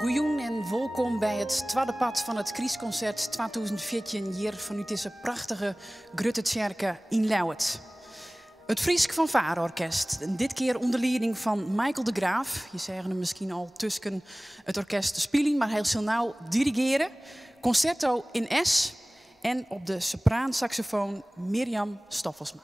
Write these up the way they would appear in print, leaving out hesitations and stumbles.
Goejoen en welkom bij het tweede pad van het Kriesconcert 2014 hier vanuit deze prachtige Gruttekerke in Leeuwarden. Het Friesk Fanfare-orkest, dit keer onder leiding van Michael de Graaf. Je zeggen hem misschien al tussen het orkest te spelen, maar hij zal nou dirigeren. Concerto in S en op de sopraansaxofoon Mirjam Stoffelsma.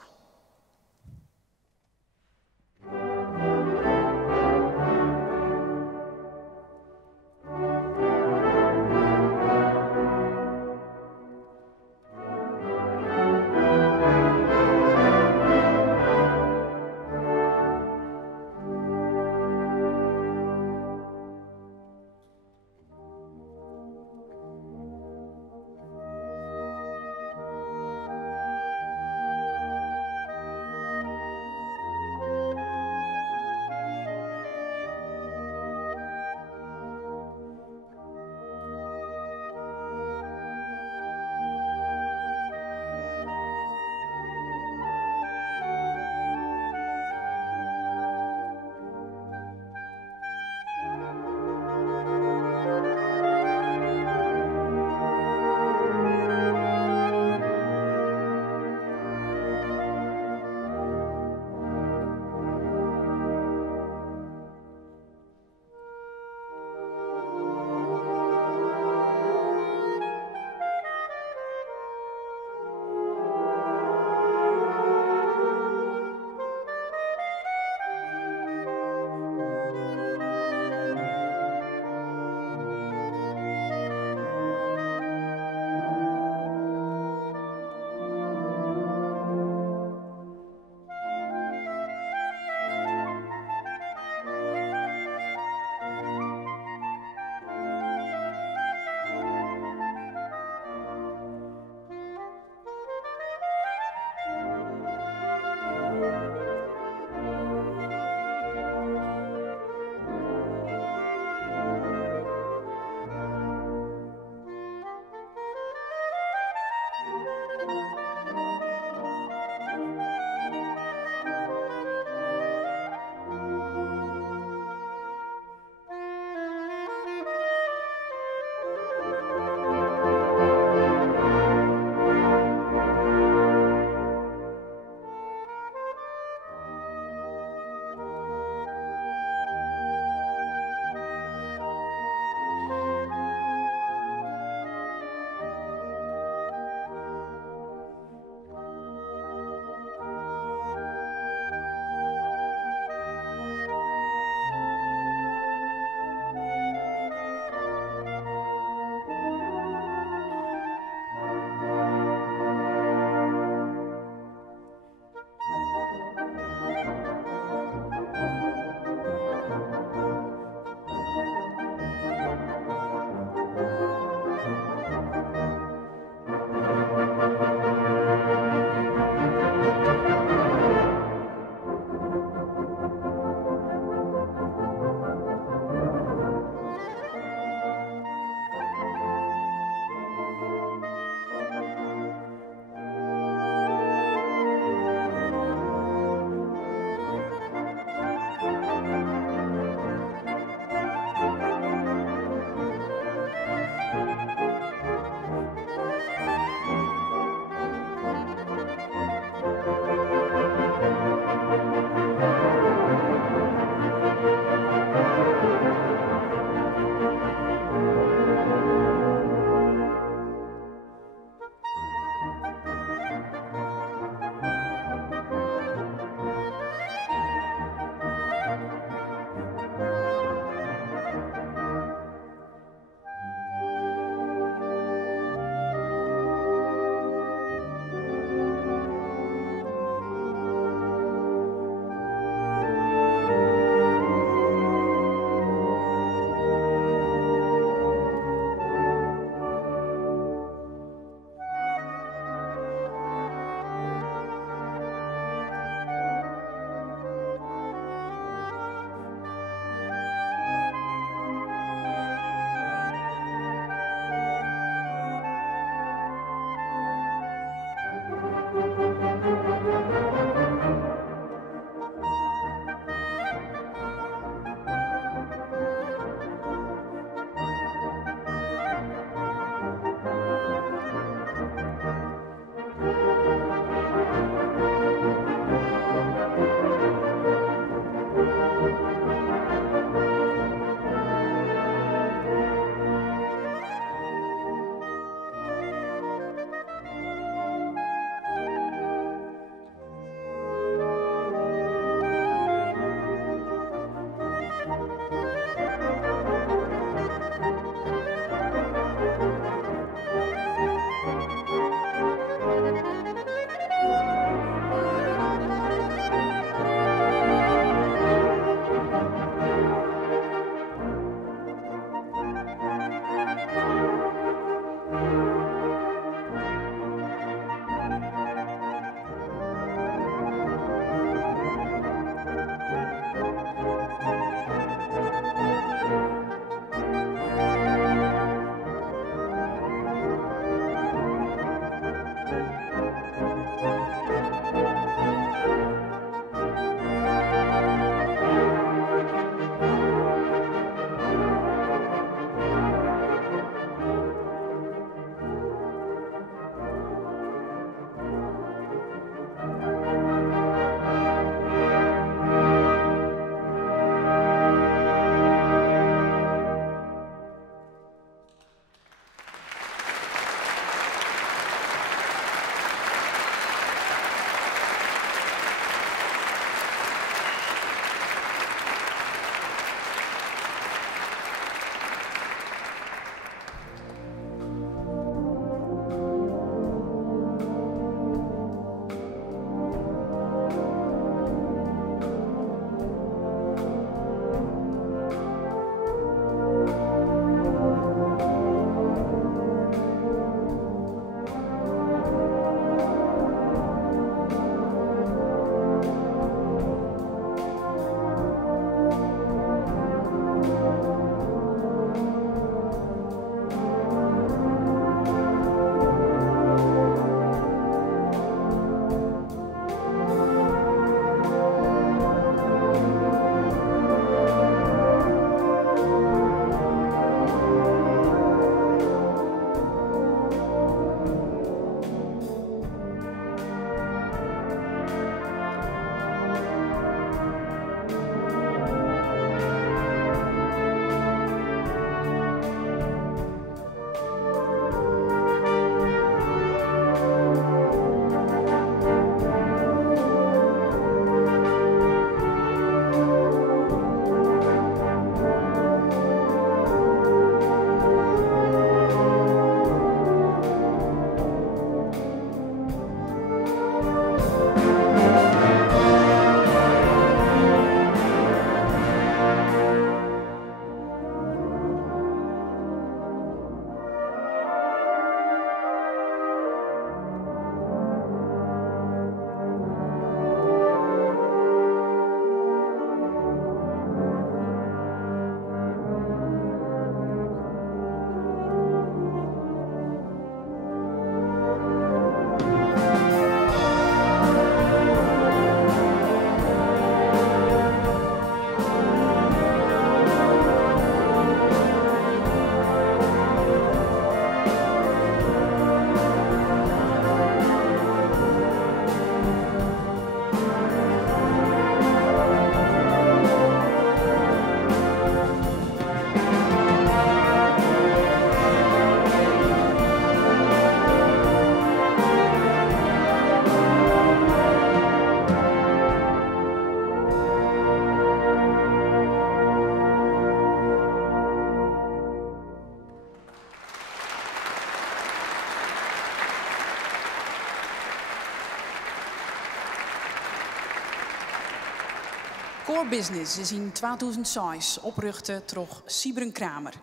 Core Business is in 2006 oprichte door Sybren Kramer.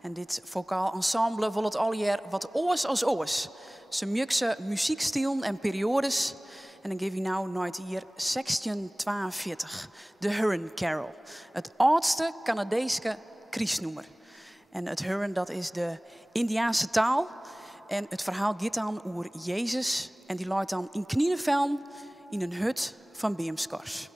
En dit vocaal ensemble wil het al jaar wat oors als oors. Ze mixen muziekstijlen en periodes. En dan geef je nou nooit hier 1642, de Huron Carol. Het oudste Canadese kriesnummer. En het Huron, dat is de Indiaanse taal. En het verhaal gaat dan over Jezus. En die luidt dan in Knieneveln in een hut van Beemskors.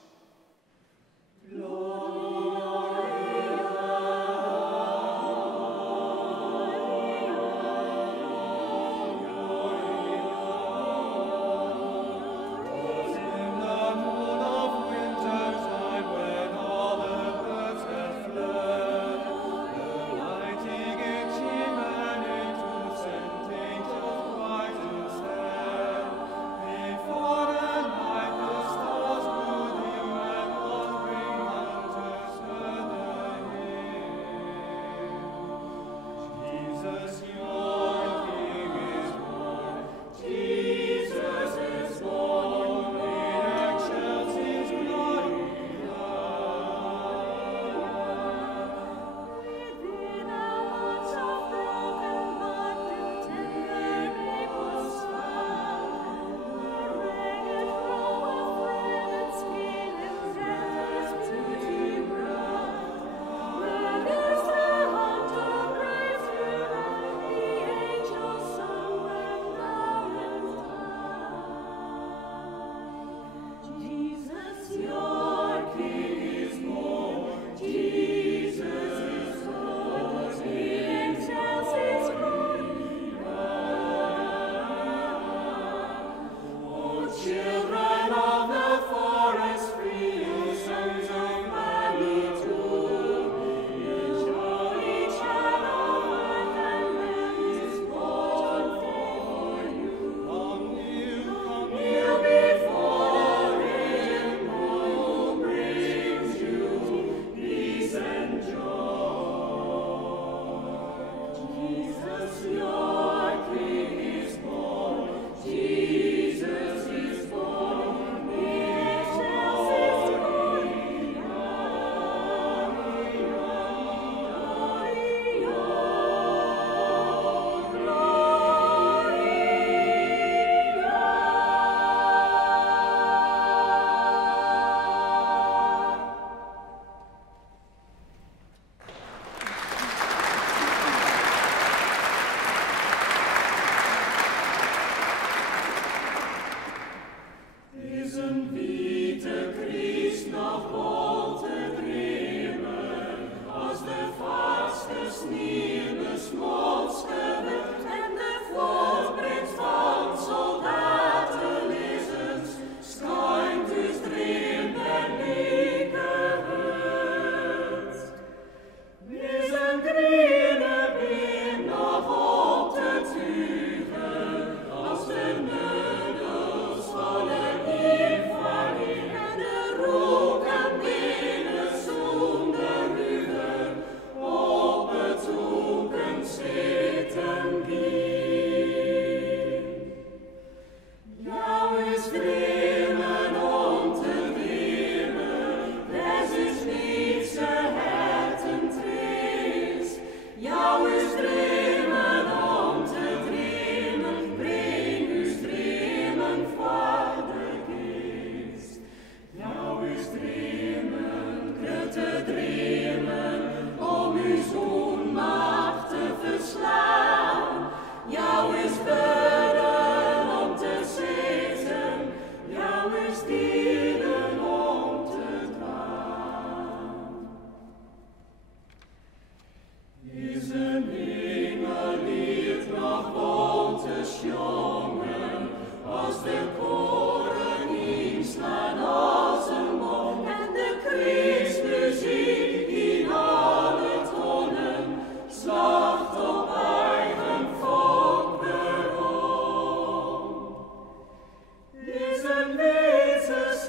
Diesen Wezes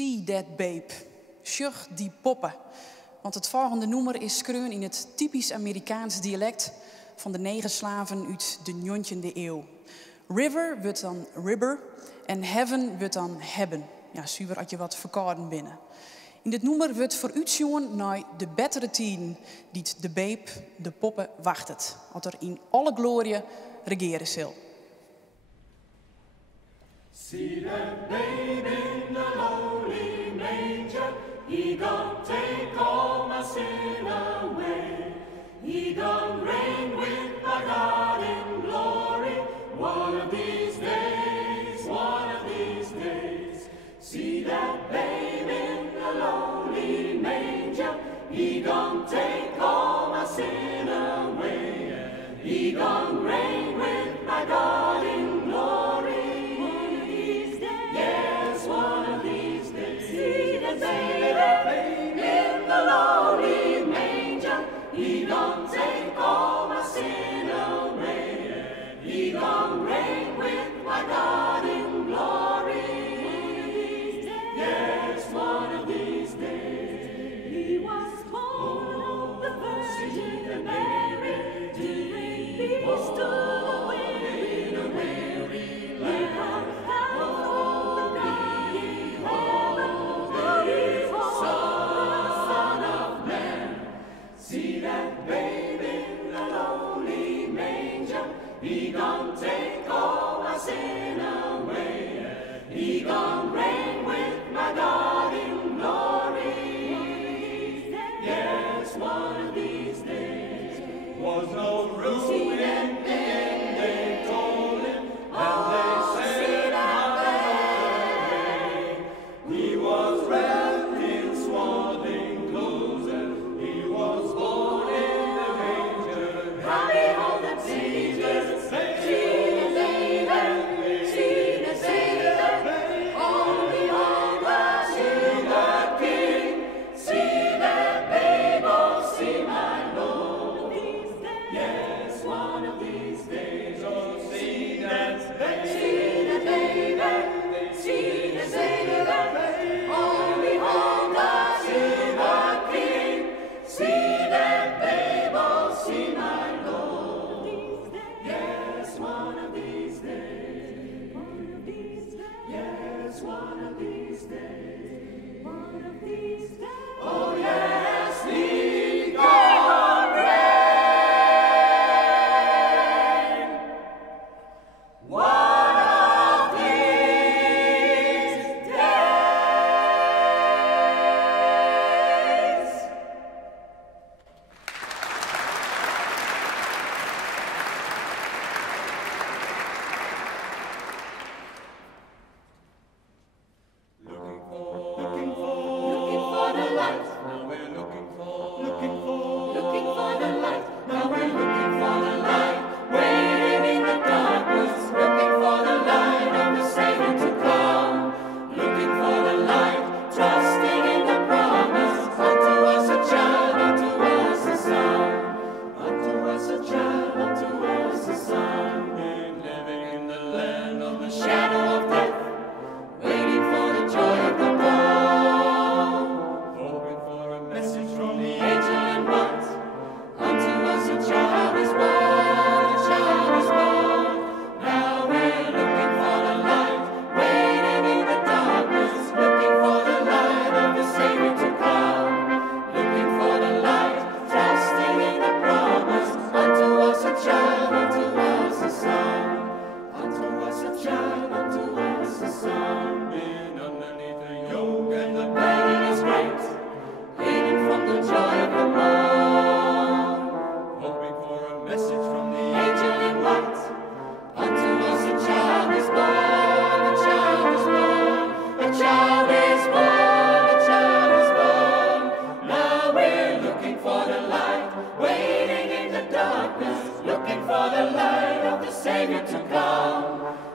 See that babe. Sjuch die poppen. Want het volgende nummer is skreun in het typisch Amerikaans dialect van de negerslaven uit de 19e eeuw. River wordt dan ribber en heaven wordt dan hebben. Ja, zuiver had je wat verkouden binnen. In dit nummer wordt vooruitzien naar de betere tijden die de babe, de poppen, wachtet. Wat er in alle glorie regeren zal. See that babe in the lowly manger, he gon' take all my sin away. He gon' reign with my God in glory, one of these days, one of these days. See that babe in the lowly manger, he gon' take all my sin away. He gon' reign with my God in glory. One of these days, see the baby in the lowly manger. He gon' take all my sin away. He gon' reign with my God in glory. Yes, one of these days. He was born of the Virgin Mary to bring peace to the weary land. See that babe in the lowly manger. He gon' take all my sin away. He gon' reign with my God in glory. Yes, one of these days. Was no room in the end, they told him, and they said not away. He was wrapped in swaddling clothes, and he was born in the manger. How behold the Jesus, see the Savior, see the Savior. Oh, behold the King, see that babe, oh, see my Lord. Yes, one of these days, oh, see that babe, see the baby, see the Savior. Oh, behold the King, see that babe, oh, see my Lord. Yes, one of these days, one of these days, yes, one of these days, one of these days. Oh, yes, he gon' reign. One of these days. Looking for the light. Now we're looking for the light. Now we're looking for the light. Waiting in the darkness, looking for the light of the Savior to come. Looking for the light, trusting in the promise. Unto us a child, unto us a son. Unto us a child, unto us a son. Living in the land of the shadow of death, waiting for the joy of the dawn. Hoping for a message from the angel in white. Unto us a child is born, a child is born. Now we're looking for the light, waiting in the darkness, looking for the light of the Savior to come. Looking for the light, trusting in the promise. Unto us a child, unto us a son. Unto us a child, unto us a son. Been underneath the yoke and the burden is great, hidden from the joy of the morn. Hoping for a message from the angel in white. Unto us a child is born, a child is born, a child is born, a child is born. Now we're looking for the light, waiting in the darkness, looking for the light of the Savior to come.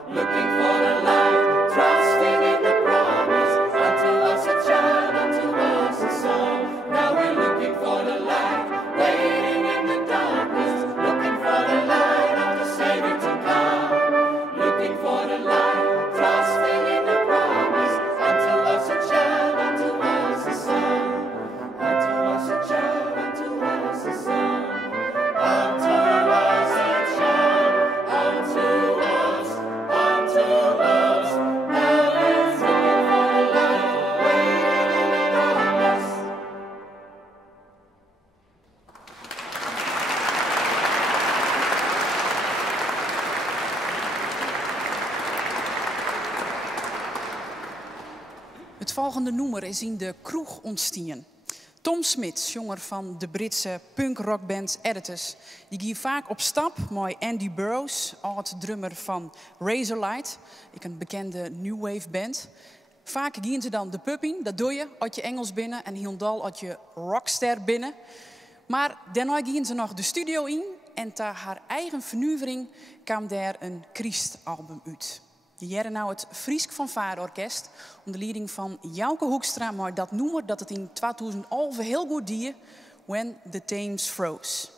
Looking for the light, trusting in the promise. Unto us a child, unto us a son. Now we're looking for the light, waiting in the darkness, looking for the light of the Savior to come. Looking for the light, trusting in the promise. Unto us a child. Het volgende nummer is in de kroeg ontstaan. Tom Smith, zanger van de Britse punk-rockband Editors, die ging vaak op stap met Andy Burroughs, oud-drummer van Razorlight, een bekende new wave band. Vaak gingen ze dan de pub in, dat doe je als je Engels binnen en Hildal als je rockster binnen. Maar daarna gingen ze nog de studio in en ter haar eigen vernieuwing kwam daar een Christ-album uit. Je jaren nou het Friesk Fanfare-orkest onder leiding van Jouke Hoekstra, maar dat nummer dat het in 2011 heel goed deed, When the Thames Froze.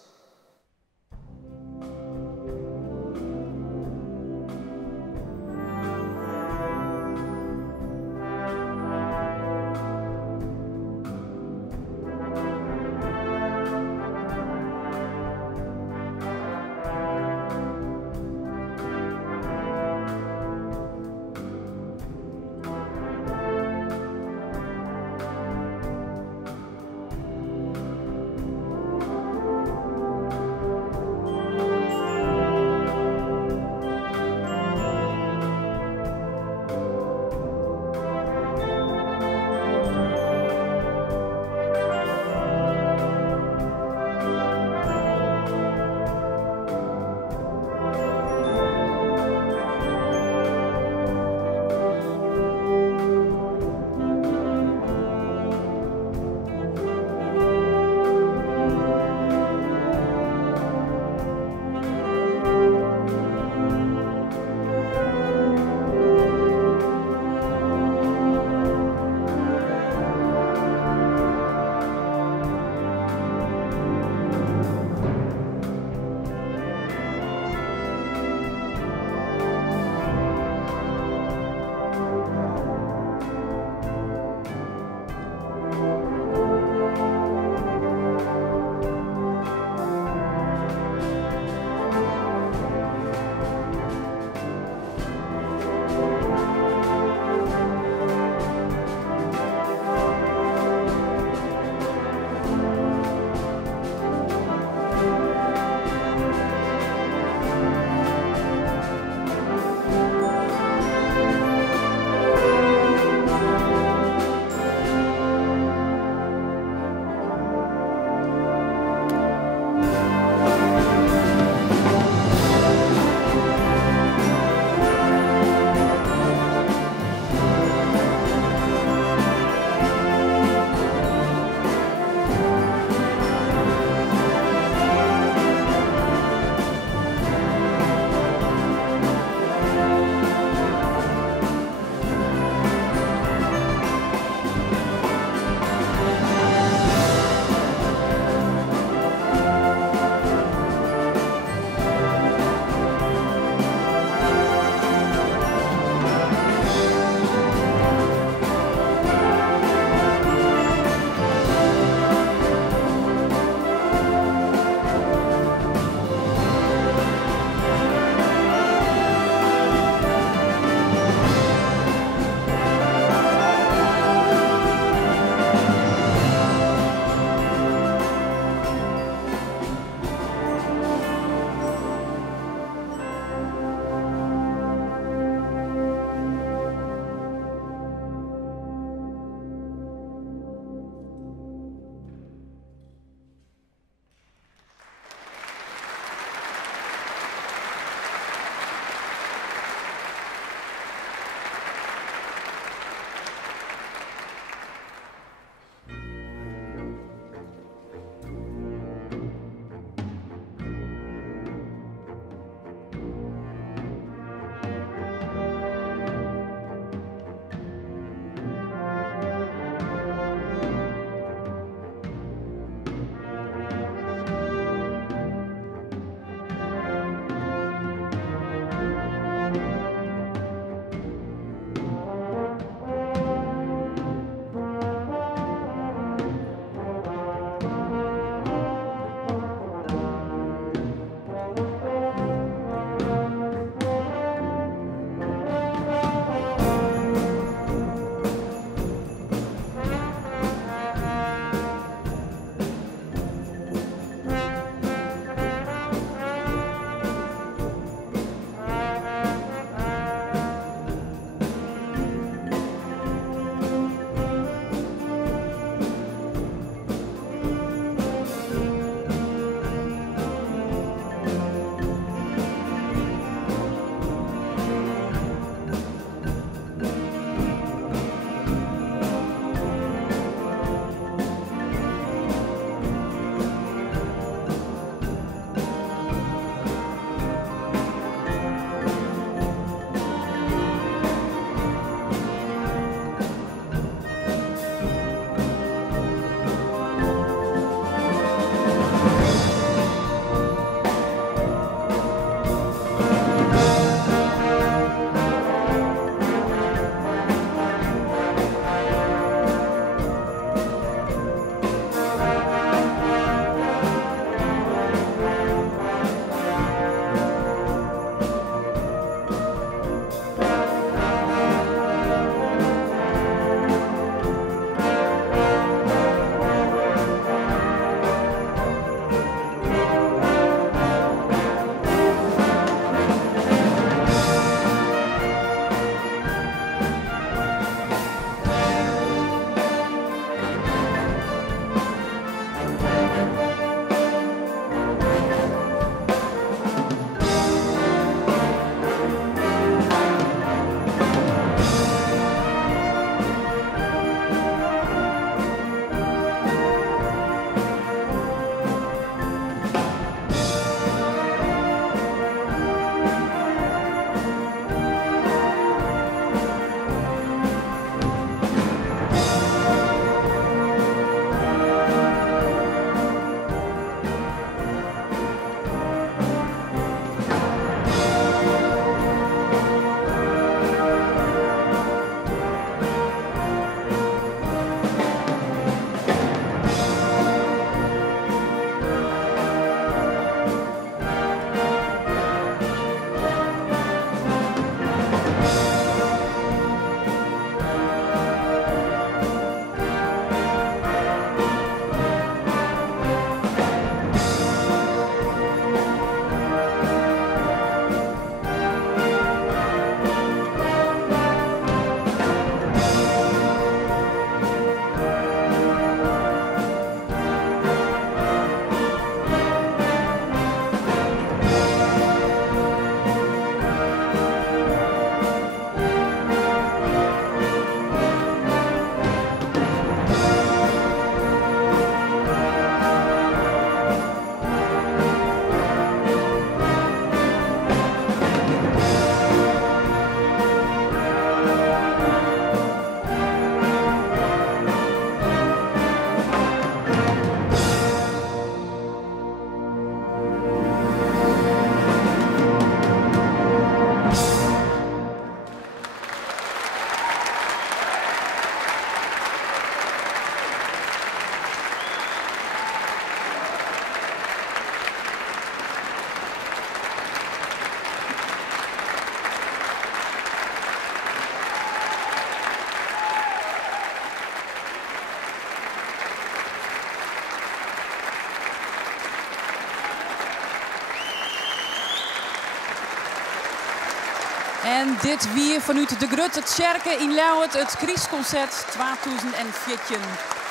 En dit weer vanuit de Grutte Tjerke in Leeuwarden, het Kriesconcert 2014.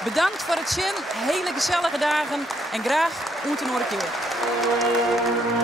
Bedankt voor het zien, hele gezellige dagen en graag tot een andere keer.